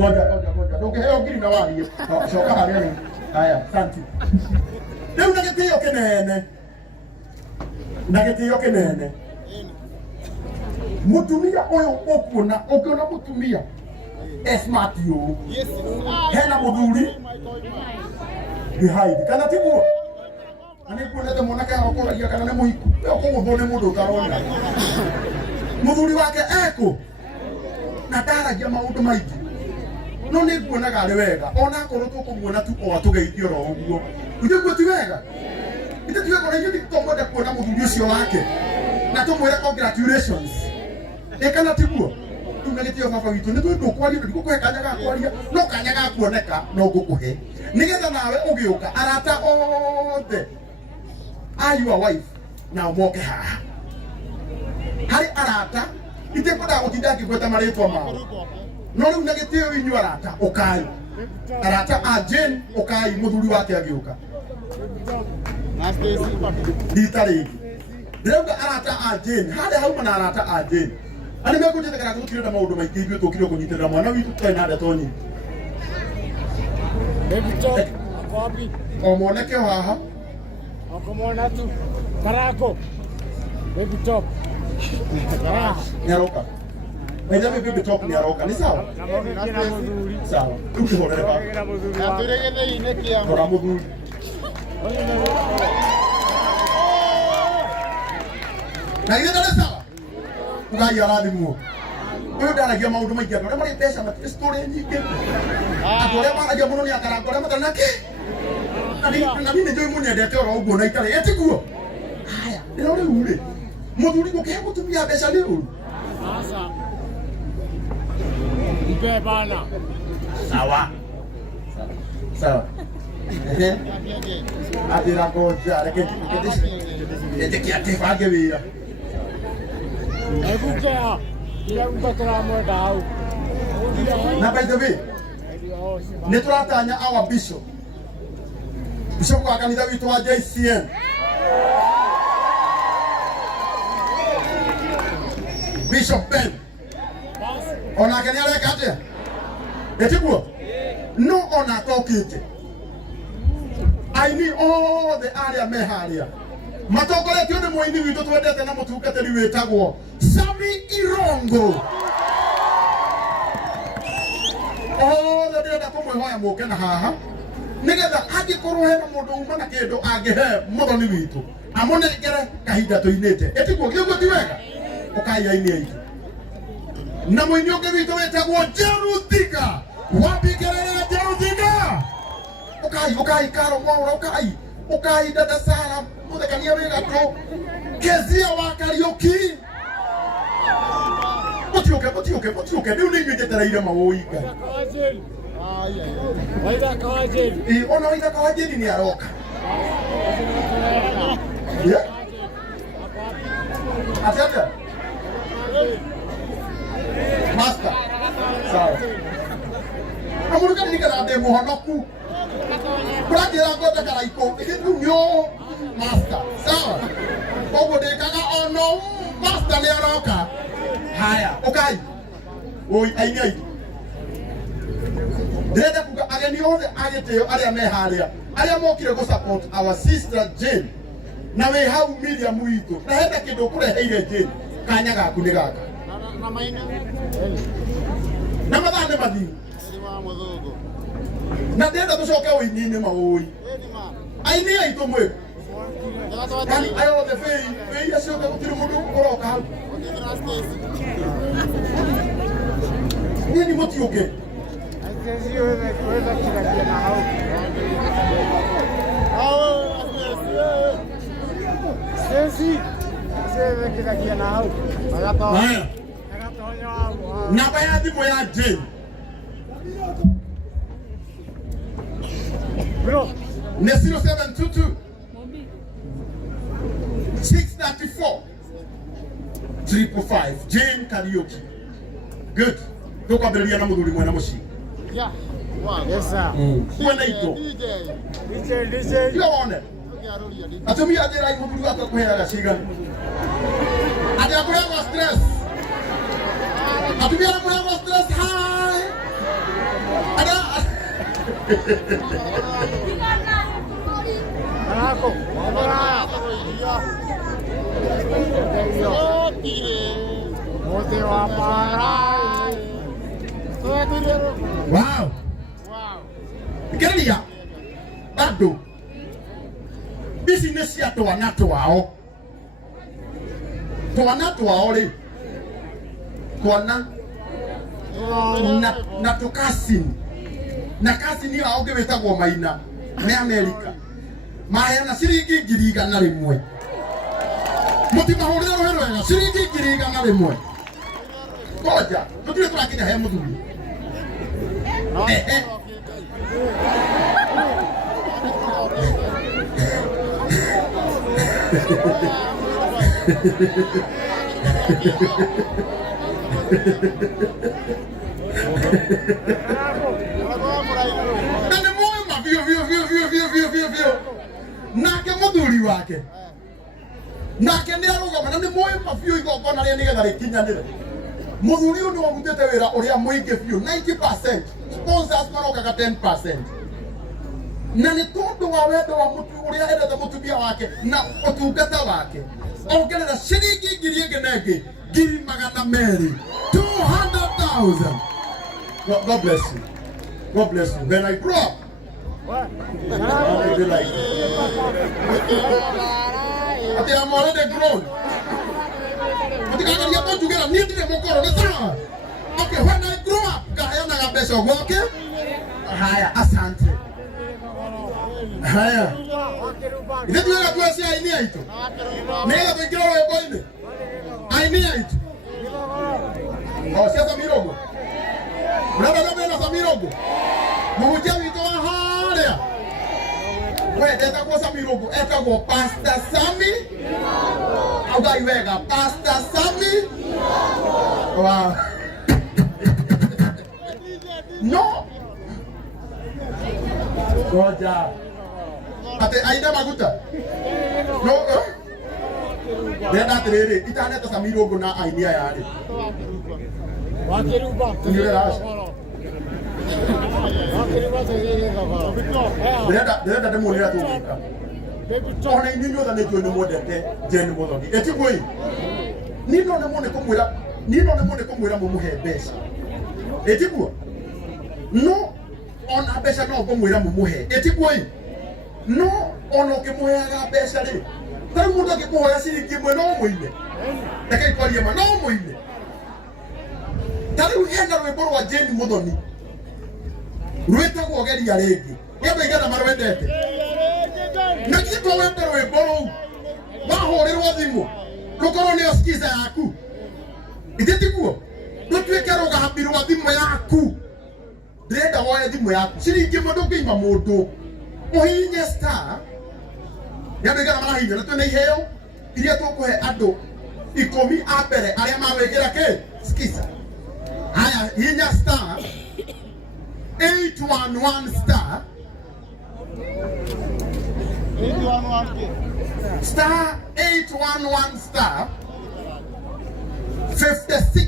Ngoja. Ndungeheo ngiri na warie. Coka haria ni. Haya, asante. Leo ndagĩtĩo kĩnene. Ndagĩtĩo kĩnene. Mũtumia ũyũ ũkuona, ũngĩona mũtumia smart yo. Yes. Hena mũthuri. Behind. Kana tiguo. Ani kuonete mwanake akoragia kana nĩ mũhiku. Ũkũgũthwo nĩ mũndũ ũtarona. Mũthuri wake eko. Na ndaragia maũndũ maingĩ. No nĩ kuonaga arĩ wega. Ona akorwo tũkũmuona tu o atũgeithio ro ũguo. Ndio ti wega. Ite tuwe kona yudi tũkwenda kuona mũthuri ũcio wake. Na tũmwĩre congratulations. Kana tiguo. Tunagĩtĩo baba witũ nĩ twendwo kwaria ndiko kũhe kanya ga kwaria no kanya ga kuoneka no ngũkũhe nigetha nawe ũgĩũka arata othe are your wife na moke haha harĩ arata itekwenda gũtinda ngĩgweta marĩtwa mao no rĩu nagĩtĩo inyu arata ũkai arata a Jane ũkai mũthuri wake agĩũka rita rĩngĩ ndĩrauga arata a Jane harĩa hauma na arata a Jane ani meko njete kana tukirenda maundu maingĩ ithuĩ tũkire kũnyitĩrĩra mwana witũ tũtarĩ na ndeto nyingĩ David Akobi o moneke haha akomona tu Karako Baby Top Nyaroka Meja Baby Top Nyaroka ni sawa sawa tukihorera aturegete ineki ya kora muthuri na ile ndio sawa Ngai arathimwo. Uyu ndaragia maundu maingĩ andũ arĩa marĩ mbeca matirĩ story nyingĩ. Andũ arĩa maragia mũno nĩ akarango arĩa matarĩ nake. Na niĩ nĩnjũĩ mũnyendete oro ũguo na itarĩ etiguo. Haya, rĩu rĩu-rĩ, mũthuri gũkĩhe mũtumia mbeca nĩ ũru. Aca. Mpe bana. Sawa. Sawa. Atĩra ngoja reke ĩtĩkia wĩra. Egukea, ila ubatara modau. Na by the way, nĩ tũratanya our bishop. Bishop wa kanitha witũ wa JCN. Bishop Ben. Onake nĩ areka atĩa? Etiguo? No ona tokĩte. I need all the area me harĩa. Matongoretio nĩ mũini witũ twendete na mũtungatĩri wĩtagwo Sami Irongo. Othe ndĩrenda kũmwĩhoya mũke na haha nĩgetha angĩkorwo hena mũndũ uma na kĩndũ angĩhe mũthoni witũ amũnengere kahinda tũinĩte. Etiguo gĩũguo ti wega? Ũkai aini aitũ. Na mũini ũngĩ witũ wĩtagwo Jeruthiga. Wapigĩrĩra Jeruthiga. Ũkai Karo Mwaũra ũkai. Ũkai Dada Sara muthekania wega tu Kezia wa Kariuki Mutioke rĩu nĩ inyuĩ njetereire maũinga Waitha Kawajeli ona Waitha Kawajeli nĩ aroka atete master sawa amũrugani nĩgetha ndĩ mũhonoku Kuragira ngoja karaiko nyo master sawa ogo ndekaga ono master nĩ aroka haya ũkai oi aini aini ndĩrenda kuga ageni othe agĩtĩo arĩa me harĩa arĩa mokire gũ support our sister Jane na wĩ hau Miriam witũ na henda kĩndũ kũreheire Jane kanya gaku nĩ gaka na maina na mathane mathiu na ndenda tucoke ũini-inĩ maũi aini aitũ mwĩ yani ayothe bĩi aciothe gũtirĩ mũndũ ũroka hau nini mũtiũke namba ya thimũ ya Jane ne 0722 634 345 Jane Kariuki. Good. Tukwambĩrĩria na mũthuri mwena mũciĩ. Yeah. Wow. Yes sir. Mwena ito. DJ. Yo one. Atumia njĩra mũthuri akakũheaga cigana. Atĩ akũheagwo stress. Atumia akũheagwo stress high. Wow. Ikeria bado business ya twana twao ri twana na tukasini na kasini ao gewetagwo Maina me America maheana ciringi 100,000 mutimahurire ruhero wega ciringi 100,000 koja tutire turakinya he muthuri nake muthuri wake nake ni arugama na ni mwema biu igongona ria nigetha rikinyanire muthuri uyu ni wamutete wira uria muingi biu 90% sponsors marokaga 10% na ni tondu wa wendo wa mutu uria endete mutumia wake na utungata wake ongerera ciringi 200,000 200,000. God bless you. God bless you. When I grow up, I'll be like, I think I'm already grown. I think I can get together. Need to go. Okay, when I grow up, Gayana Gabesha walking. Haya, asante. Haya. Ile tunaenda kuasia ainia ito. Nega tukiwa wewe boine. Ainia ito. Oh, siasa mirogo. Brother na Samirogo. Muja wito wa haya. Wewe etakuwa Samirogo, etakuwa Pastor Sami. Au gaiwega Pastor Sami. Wow. No. Goja. Ate aina maguta. No. Deda tere itane ta Samirogo na ainia yale. Wakiruba. Deda demo le ato. Ona inyo da ne jono modete jeni modoni. Eti boy. Nino ne mone komwira mu muhebesha. Eti boy. No ona besha no komwira mu muhe. Eti boy. No ono ke muhega besha ri. Tari mundu ke kuhoya ciringi mwe no muine. Take kwaria ma no muine. Tari ugenda rwimbo rwa Jane Muthoni rwetagwo geria ringi yendo igana marwendete na kitwa wende rwimbo ruu wahurirwo thimu rukorwo ni skiza yaku ithetiguo rutwike rugambi rwa thimu yaku ndirenda woye thimu yaku ciringi mundu ngiima mundu muhinye star yendo igana marahinya na twina iheo iria tukuhe andu 10 a mbere aria mawikira ke skiza. Haya, hinya star 811 star 811 star 56